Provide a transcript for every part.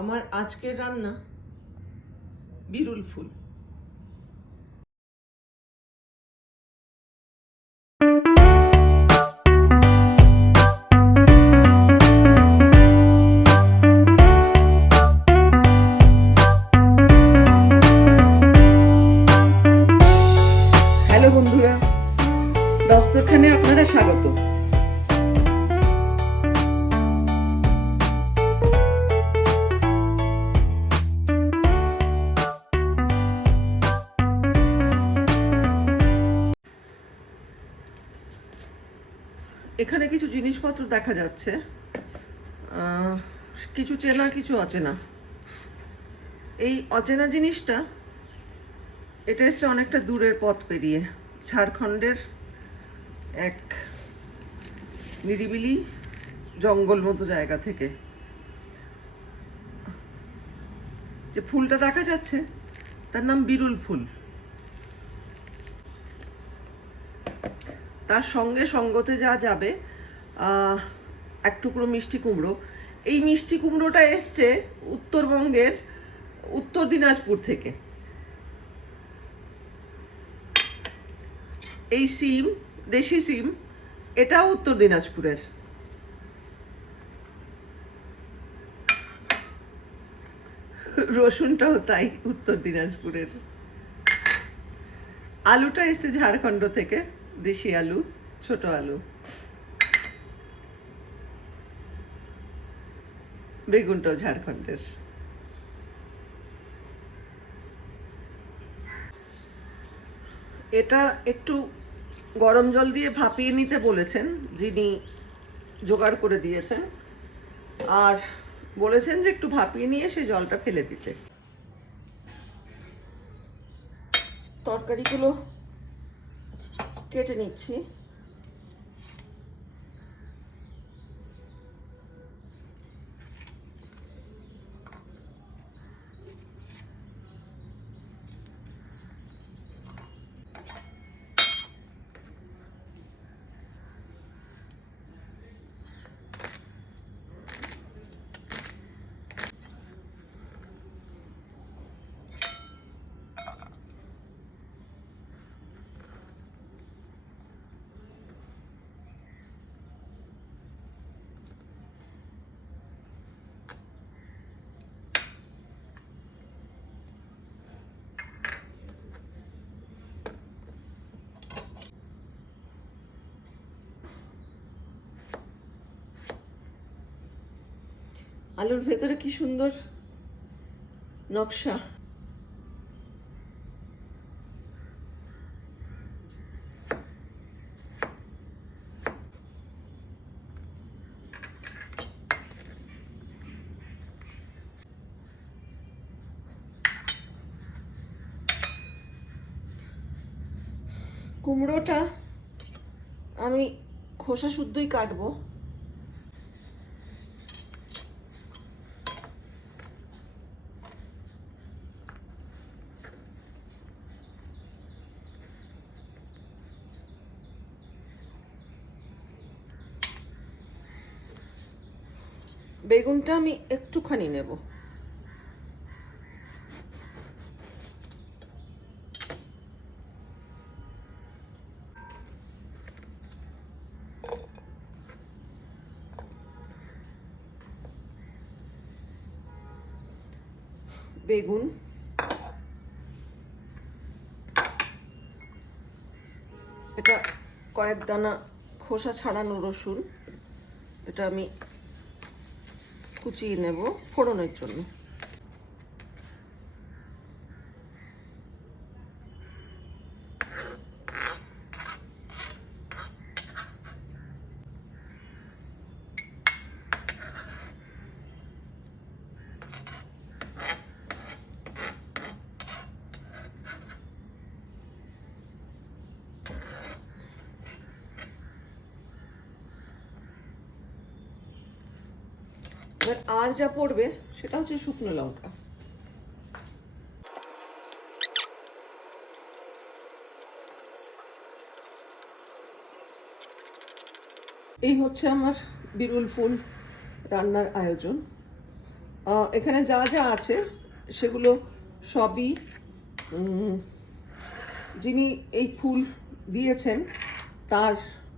আমার আজকের রান্না বিরুল ফুল। হ্যালো বন্ধুরা, দস্তরখানে আপনারা স্বাগত। এখানে কিছু জিনিসপত্র দেখা যাচ্ছে, কিছু চেনা কিছু অচেনা। এই অচেনা জিনিসটা এটা এসছে অনেকটা দূরের পথ পেরিয়ে, ঝাড়খণ্ডের এক নিরিবিলি জঙ্গল মতো জায়গা থেকে। যে ফুলটা দেখা যাচ্ছে তার নাম বিরুল ফুল। তার সঙ্গে সঙ্গতে যা যাবে এক টুকরো মিষ্টি কুমড়ো। এই মিষ্টি কুমড়োটা এসছে উত্তরবঙ্গের উত্তর দিনাজপুর থেকে। এই সিম, দেশি সিম, এটাও উত্তর দিনাজপুরের। রসুনটাও তাই উত্তর দিনাজপুরের। আলুটা এসছে ঝাড়খণ্ড থেকে, দেশি আলু, ছোট আলু। বেগুনটাও ঝাড়খণ্ডের। এটা একটু গরম জল দিয়ে ভাপিয়ে নিতে বলেছেন যিনি জোগাড় করে দিয়েছেন, আর বলেছেন যে একটু ভাপিয়ে নিয়ে সে জলটা ফেলে দিতে। তরকারিগুলো কেটে নিচ্ছি। আলুর ভেতরে কি সুন্দর নকশা। কুমড়োটা আমি খোসা শুদ্ধই কাটবো। বেগুনটা আমি একটুখানি নেব। বেগুন, এটা কয়েক দানা খোসা ছাড়ানো রসুন, এটা আমি কুচিয়ে নেব ফোড়নের জন্য। আর যা পড়বে সেটা হচ্ছে শুকনো লঙ্কা। এই হচ্ছে আমার বিরুল ফুল রান্নার আয়োজন। এখানে যা যা আছে সেগুলো সবই যিনি এই ফুল দিয়েছেন তার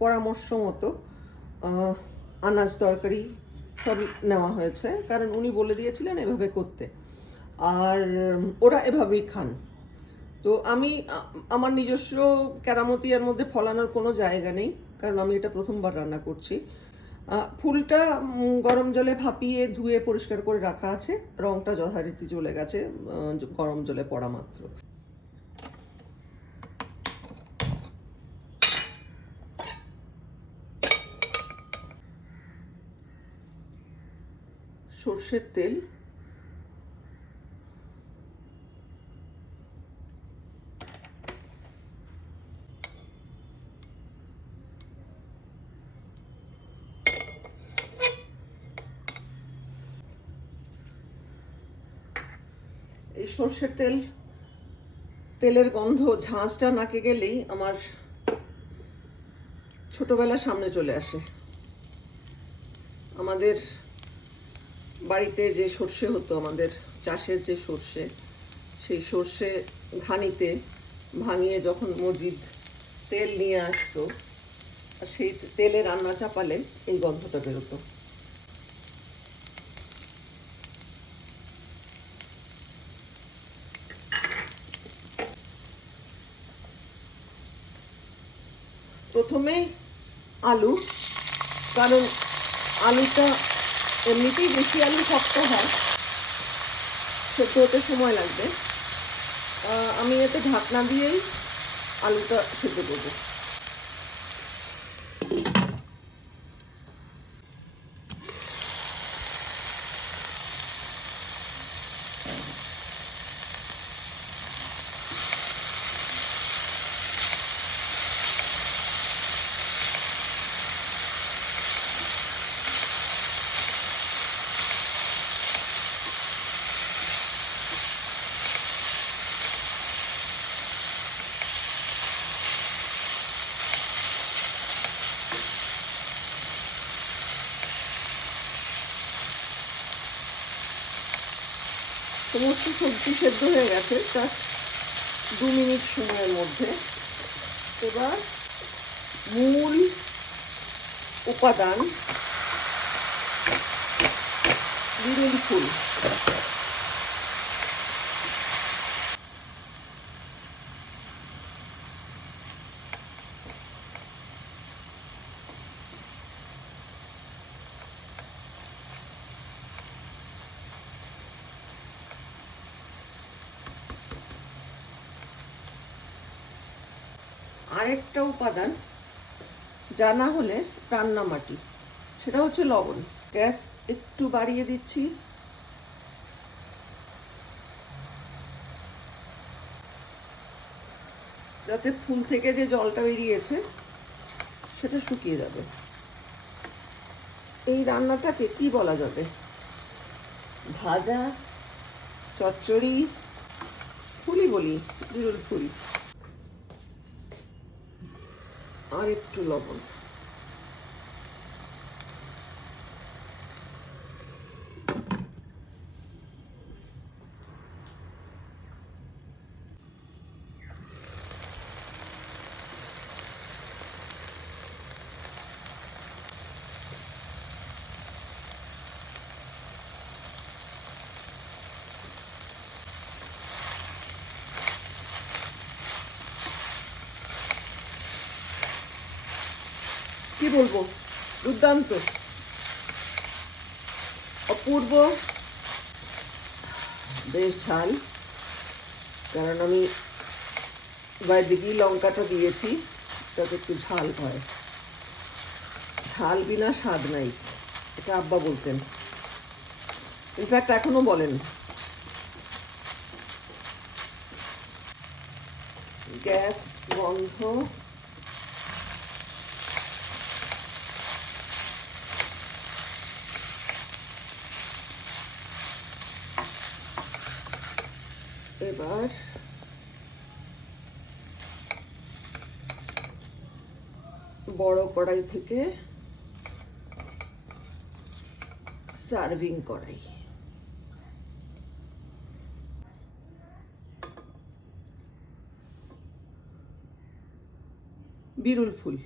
পরামর্শ মতো আনাজ তরকারি সবই নেওয়া হয়েছে, কারণ উনি বলে দিয়েছিলেন এভাবে করতে, আর ওরা এভাবেই খান। তো আমি আমার নিজস্ব কেরামতি এর মধ্যে ফলানোর কোনো জায়গা নেই, কারণ আমি এটা প্রথমবার রান্না করছি। ফুলটা গরম জলে ভাপিয়ে ধুয়ে পরিষ্কার করে রাখা আছে, রঙটা যথারীতি চলে গেছে গরম জলে পড়া মাত্র। সর্ষের তেল, এই সর্ষের তেলের গন্ধ ঝাঁঝটা নাকে গেলেই আমার ছোটবেলা সামনে চলে আসে। আমাদের বাড়িতে যে সর্ষে হতো, আমাদের চাষের যে সর্ষে, সেই সর্ষে ঘানিতে ভাঙিয়ে যখন মজিদ তেল নিয়ে আসতো, সেই তেলে রান্না চাপালে এই গন্ধটা বেরোতো। প্রথমে আলু, কারণ আলুটা এমনিতেই বেশি আলু শক্ত হয়, সেদ্ধ হতে সময় লাগবে। আমি এতে ঢাকনা দিয়েই আলুটা সেদ্ধ করবো। সমস্ত সবজি সেদ্ধ হয়ে গেছে তার 2 মিনিট সময়ের মধ্যে। এবার মূল উপাদান বিরুল ফুল, আরেকটা উপাদান যা না হলে রান্না মাটি, সেটা হচ্ছে লবণ। গ্যাস একটু বাড়িয়ে দিচ্ছি। যাতে ফুল থেকে যে জলটা বেরিয়েছে সেটা শুকিয়ে যাবে। এই রান্নাটাকে কি বলা যাবে, ভাজা, চচ্চড়ি, ফুলই বলি, বিরুল ফুল। আর একটু লবণ। কি বলবো, দুর্দান্ত, অপূর্ব, বেশ ঝাল, কারণ আমি বাইদিকে লঙ্কাটা দিয়েছি যাতে একটু ঝাল হয়। ঝাল বিনা স্বাদ নাই, এটা আব্বা বলতেন, ইনফ্যাক্ট এখনো বলেন। গ্যাস বন্ধ। এবার বড় কড়াই থেকে সার্ভিং কড়াই, বিরুল ফুল।